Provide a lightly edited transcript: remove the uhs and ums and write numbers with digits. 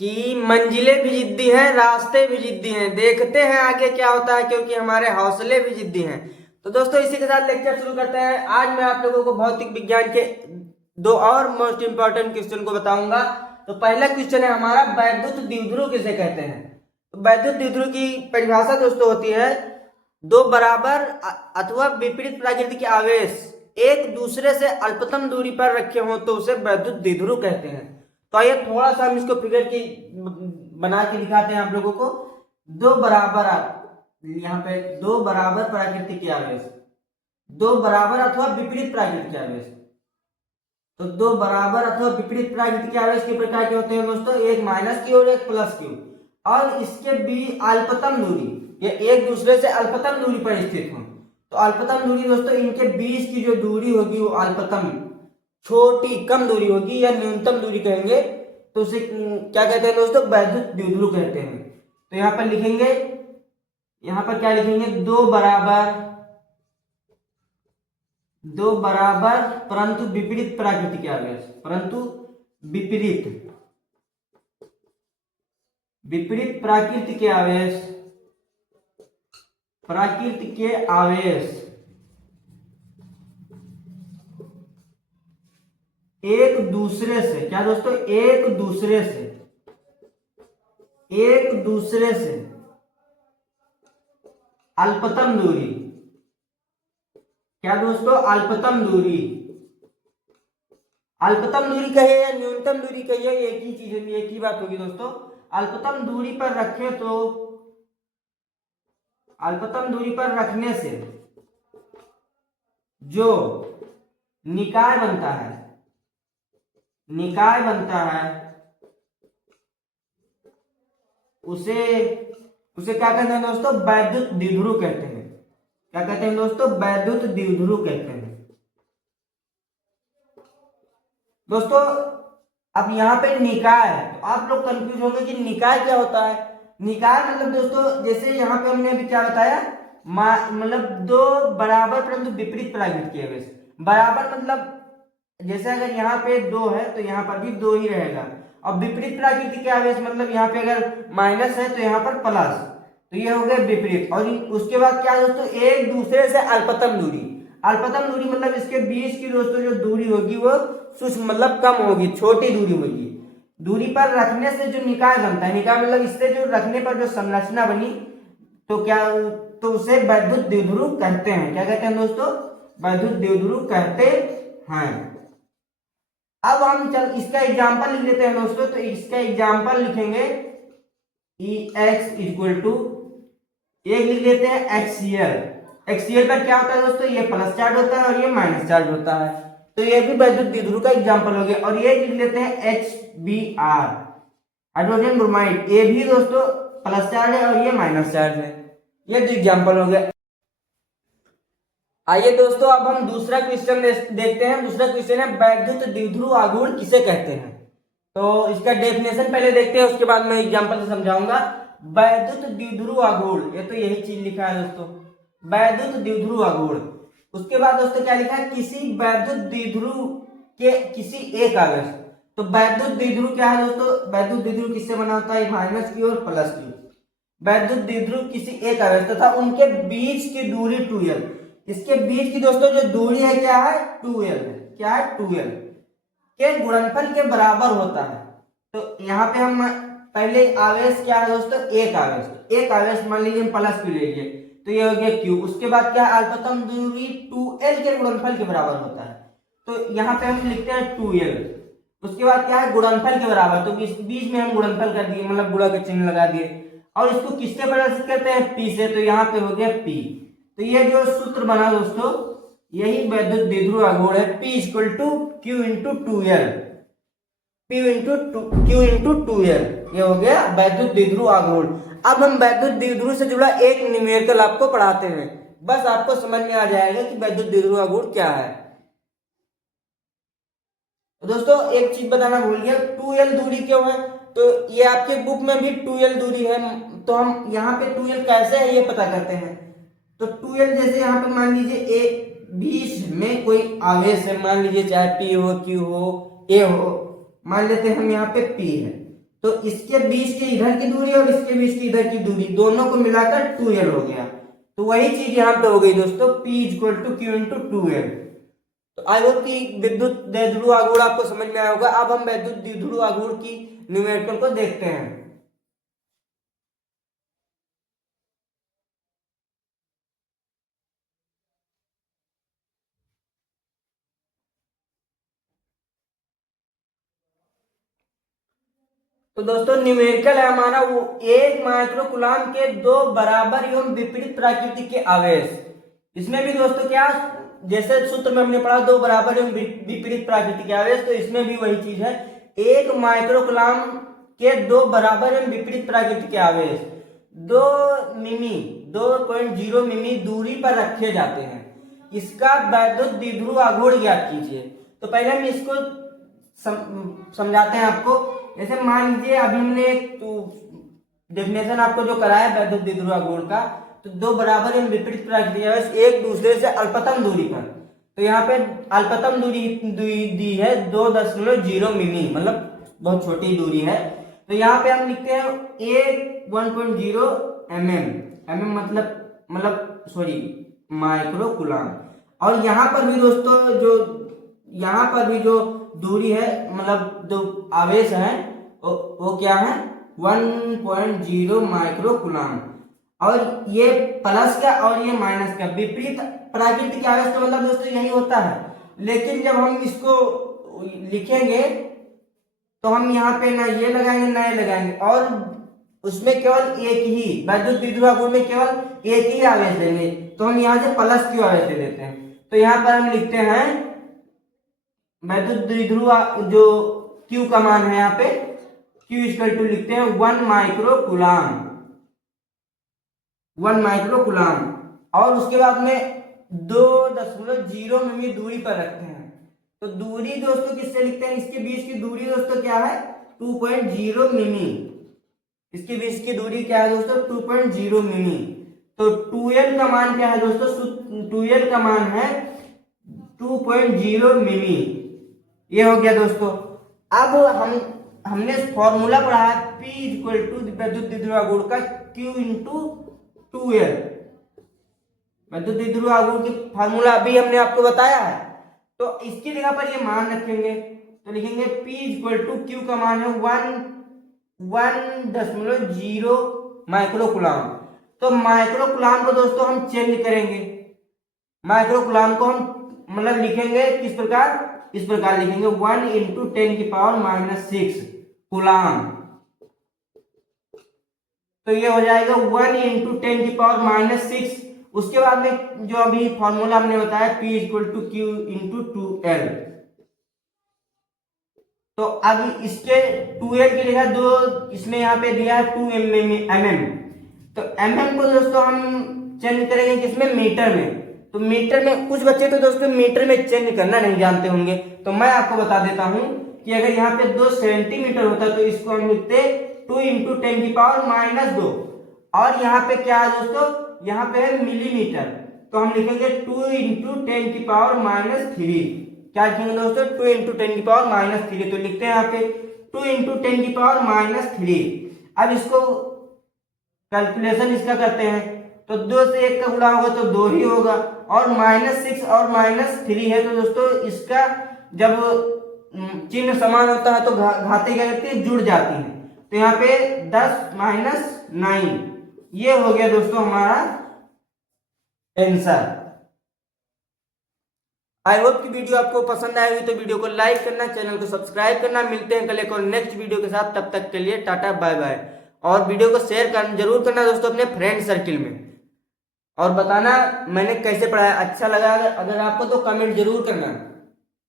कि मंजिलें भी जिद्दी हैं, रास्ते भी जिद्दी हैं, देखते हैं आगे क्या होता है क्योंकि हमारे हौसले भी जिद्दी हैं। तो दोस्तों इसी के साथ लेक्चर शुरू करते हैं। आज मैं आप लोगों को भौतिक विज्ञान के दो और मोस्ट इंपॉर्टेंट क्वेश्चन को बताऊंगा। तो पहला क्वेश्चन है हमारा, वैद्युत द्विध्रुव किसे कहते हैं। तो वैद्युत द्विध्रुव की परिभाषा दोस्तों होती है दो बराबर अथवा विपरीत प्रकृति के आवेश एक दूसरे से अल्पतम दूरी पर रखे हों तो उसे वैद्युत द्विध्रुव कहते हैं। तो आइए थोड़ा सा हम इसको फिगर की बना के दिखाते हैं आप लोगों को। दो बराबर, यहाँ पे दो बराबर प्रकृति के आवेश, दो बराबर अथवा विपरीत प्रकृति के आवेश। तो दो बराबर अथवा विपरीत प्रकृति के आवेश के प्रकार के होते हैं दोस्तों, एक माइनस की और एक प्लस की, और इसके बीच अल्पतम दूरी, ये एक दूसरे से अल्पतम दूरी पर स्थित हो। तो अल्पतम दूरी दोस्तों, इनके बीच की जो दूरी होगी वो अल्पतम, छोटी कम दूरी होगी या न्यूनतम दूरी कहेंगे। तो उसे क्या कहते हैं दोस्तों, वैद्युत द्विध्रुव कहते हैं। तो यहाँ पर लिखेंगे, यहाँ पर क्या लिखेंगे, दो बराबर परंतु विपरीत प्रकृति के आवेश, परंतु विपरीत विपरीत प्रकृति के आवेश, प्रकृति के आवेश एक दूसरे से, क्या दोस्तों, एक दूसरे से अल्पतम दूरी, क्या दोस्तों, अल्पतम दूरी, अल्पतम दूरी कहिए या न्यूनतम दूरी कहिए, एक ही चीज होगी, एक ही बात होगी दोस्तों। अल्पतम दूरी पर रखें तो अल्पतम दूरी पर रखने से जो निकाय बनता है, उसे क्या कहते हैं दोस्तों, वैद्युत द्विध्रुव कहते हैं। क्या कहते हैं दोस्तों, वैद्युत द्विध्रुव कहते हैं। दोस्तों अब यहाँ पे निकाय है, तो आप लोग कंफ्यूज होंगे कि निकाय क्या होता है। निकाय मतलब दोस्तों, जैसे यहाँ पे हमने अभी क्या बताया, मतलब दो बराबर परंतु विपरीत प्रकृति के आवेश। बराबर मतलब जैसे अगर यहाँ पे दो है तो यहाँ पर भी दो ही रहेगा, और विपरीत प्रकृति के आवेश मतलब यहाँ पे अगर माइनस है तो यहाँ पर प्लस, तो ये हो गया विपरीत। और उसके बाद क्या दोस्तों, एक दूसरे से अल्पतम दूरी, अल्पतम दूरी मतलब इसके बीच की दोस्तों जो दूरी होगी वो सूक्ष्म मतलब कम होगी, छोटी दूरी होगी। दूरी पर रखने से जो निकाय बनता है, निकाय मतलब इससे जो रखने पर जो संरचना बनी, तो क्या, तो उसे वैद्युत द्विध्रुव कहते हैं। क्या कहते हैं दोस्तों, वैद्युत द्विध्रुव कहते हैं। अब हम चल इसका एग्जाम्पल लिख लेते हैं दोस्तों। तो इसका एग्जाम्पल लिखेंगे ई एक्स इक्वल टू, एक लिख लेते हैं एक्सीएल। एक्सीएल पर क्या होता है दोस्तों, ये प्लस चार्ज होता है और ये माइनस चार्ज होता है, तो ये भी वैद्युत द्विध्रुव का एग्जाम्पल हो गया। और ये लिख लेते हैं HBr, हाइड्रोजन ब्रोमाइड, ये भी दोस्तों प्लस चार्ज है और ये माइनस चार्ज है। ये दो एग्जाम्पल हो गया। आइए दोस्तों अब हम दूसरा क्वेश्चन देखते हैं। दूसरा क्वेश्चन है, वैद्युत द्विध्रुव आघूर्ण किसे कहते हैं। तो इसका डेफिनेशन पहले देखते हैं, उसके बाद मैं एग्जांपल से समझाऊंगा। वैद्युत द्विध्रुव आघूर्ण, ये तो यही चीज लिखा है दोस्तों, वैद्युत द्विध्रुव आघूर्ण। उसके बाद दोस्तों क्या लिखा है, किसी वैद्युत द्विध्रुव के किसी एक आवेश। तो वैद्युत द्विध्रुव क्या है दोस्तों, वैद्युत द्विध्रुव किससे बना होता है, माइनस की और प्लस की। वैद्युत द्विध्रुव किसी एक आवेश तथा उनके बीच की दूरी 2l, इसके बीच की दोस्तों जो दूरी है क्या है, 2l है। क्या है, 2l के गुणनफल के बराबर होता है। तो यहाँ पे हम पहले आवेश क्या है दोस्तों, एक आवेश, एक आवेश मान लीजिए हम प्लस क्यू ले लिए, तो ये हो गया क्यू। उसके बाद क्या है, अल्पतम दूरी 2l के गुणनफल के बराबर होता है, तो यहाँ पे हम लिखते हैं 2l। उसके बाद क्या है, गुणनफल के बराबर, तो इस बीच में हम गुणनफल कर दिए, मतलब गुणा का चिन्ह लगा दिए, और इसको किससे प्रदर्शित करते हैं, p से, तो यहाँ पे हो गया p। तो ये जो सूत्र बना दोस्तों, यही वैद्युत द्विध्रुव आघूर्ण है, P equal to q into 2l, q into 2l, ये हो गया वैद्युत द्विध्रुव आघूर्ण। अब हम वैद्युत द्विध्रुव से जुड़ा एक न्यूमेरिकल आपको पढ़ाते हैं, बस आपको समझ में आ जाएगा कि वैद्युत द्विध्रुव आघूर्ण क्या है। दोस्तों एक चीज बताना भूल गया, 2l दूरी क्यों है, तो ये आपके बुक में भी 2l दूरी है, तो हम यहाँ पे 2l कैसे है ये पता करते हैं। तो 2l जैसे यहाँ पे मान लीजिए ए बीच में कोई आवेश है, मान लीजिए चाहे p हो, q हो, a हो, मान लेते हैं हम यहाँ पे p है। तो इसके बीच के इधर की दूरी और इसके बीच की इधर की दूरी दोनों को मिलाकर 2l हो गया। तो वही चीज यहाँ पे हो गई दोस्तों, P equal to q into 2l। तो आई होप कि विद्युत द्विध्रुव आघूर्ण आपको समझ में आया होगा। अब हम विद्युत द्विध्रुव आघूर्ण की न्यूमेरिकल को देखते हैं। तो दोस्तों न्यूमेरिकल है हमारा वो 1 माइक्रो कूलाम के 2 बराबर एवं विपरीत प्रकृति के आवेश। इसमें भी दोस्तों क्या, जैसे सूत्र में हमने पढ़ा 2 बराबर एवं विपरीत प्रकृति के आवेश, तो इसमें भी वही चीज है। 1 माइक्रो कूलाम के 2 बराबर एवं विपरीत प्रकृति के आवेश 2.0 मिमी दूरी पर रखे जाते हैं। इसका वैद्युत द्विध्रुव आघूर्ण ज्ञात कीजिए। तो पहले हम इसको समझाते हैं आपको। जैसे मान लीजिए अभी हमने डेफिनेशन आपको जो कराया वैद्युत द्विध्रुव आघूर्ण का, तो 2 बराबर एवं विपरीत प्रकृति के आवेश एक दूसरे से अल्पतम दूरी पर। तो यहाँ पे अल्पतम दूरी दी है 2.0 मिमी, मतलब बहुत छोटी दूरी है। तो यहाँ पे हम लिखते हैं 1.0 mm मतलब सॉरी माइक्रो कूलाम। और यहाँ पर भी दोस्तों यहाँ पर भी जो दूरी है, मतलब जो आवेश है वो क्या है 1.0 माइक्रो कूलाम। और ये प्लस का और ये माइनस का विपरीत प्रकृति के आवेश का मतलब दोस्तों यही होता है। लेकिन जब हम इसको लिखेंगे तो हम यहाँ पे ना ये लगाएंगे ना ये लगाएंगे, और उसमें केवल एक ही वैद्युत द्विध्रुव आघूर्ण में केवल एक ही आवेश देंगे। तो हम यहाँ से प्लस क्यू आवेश दे देते हैं। तो यहाँ पर हम लिखते हैं वैद्युत द्विध्रुव जो Q का मान है यहाँ पे Q इक्वल टू लिखते हैं 1 माइक्रो कूलाम। और उसके बाद में 2.0 मिमी दूरी पर रखते हैं। तो दूरी दोस्तों किससे लिखते हैं, इसके बीच की दूरी दोस्तों क्या है 2.0 मिमी। इसके बीच की दूरी क्या है दोस्तों 2.0 मिमी। तो 2l का मान क्या है दोस्तों, 2l का मान है 2.0 मिमी। ये हो गया दोस्तों। अब हमने फॉर्मूला पढ़ा है P इक्वल टू विद्युत द्विध्रुव आघूर्ण का Q इंटू 2l। विद्युत द्विध्रुव आघूर्ण की फॉर्मूला अभी हमने आपको बताया है। तो इसकी जगह पर ये मान रखेंगे, तो लिखेंगे P इक्वल टू Q का मान है 1.0 माइक्रो कूलाम। तो माइक्रो कूलाम को दोस्तों हम चेंज करेंगे। माइक्रो कूलाम को हम मतलब लिखेंगे किस प्रकार, इस प्रकार लिखेंगे 1 इंटू 10⁻⁻6 कूलाम। तो ये हो जाएगा 1 इंटू 10⁻⁻6। उसके बाद में जो अभी फॉर्मूला हमने बताया P equal to Q into 2l। तो अब इसके 2l की जगह दो इसमें यहाँ पे दिया है 2 mm। तो mm को दोस्तों हम चेंज करेंगे किसमें, मीटर में। तो मीटर में कुछ बच्चे तो दोस्तों मीटर में चेंज करना नहीं जानते होंगे, तो मैं आपको बता देता हूं कि अगर यहाँ पे 2 सेंटीमीटर होता तो इसको हम लिखते 2 इंटू 10⁻⁻2। और यहाँ पे क्या है दोस्तों, यहाँ पे है मिलीमीटर। तो हम लिखेंगे 2 इंटू 10⁻�3। क्या लिखेंगे दोस्तों 2 इंटू 10⁻3। तो लिखते हैं यहाँ पे 2 इंटू 10⁻3। अब इसको कैलकुलेशन इसका करते हैं, तो 2 से 1 का गुणा होगा तो 2 ही होगा, और -6 और -3 है। तो दोस्तों इसका जब चिन्ह समान होता है तो घातें क्या करती है, जुड़ जाती हैं। तो यहाँ पे 10 - 9 ये हो गया दोस्तों हमारा आंसर। आई होप कि वीडियो आपको पसंद आई हुई तो वीडियो को लाइक करना, चैनल को सब्सक्राइब करना। मिलते हैं कल एक और नेक्स्ट वीडियो के साथ, तब तक के लिए टाटा बाय बाय। और वीडियो को शेयर जरूर करना दोस्तों अपने फ्रेंड सर्किल में, और बताना मैंने कैसे पढ़ाया, अच्छा लगा अगर आपको तो कमेंट जरूर करना।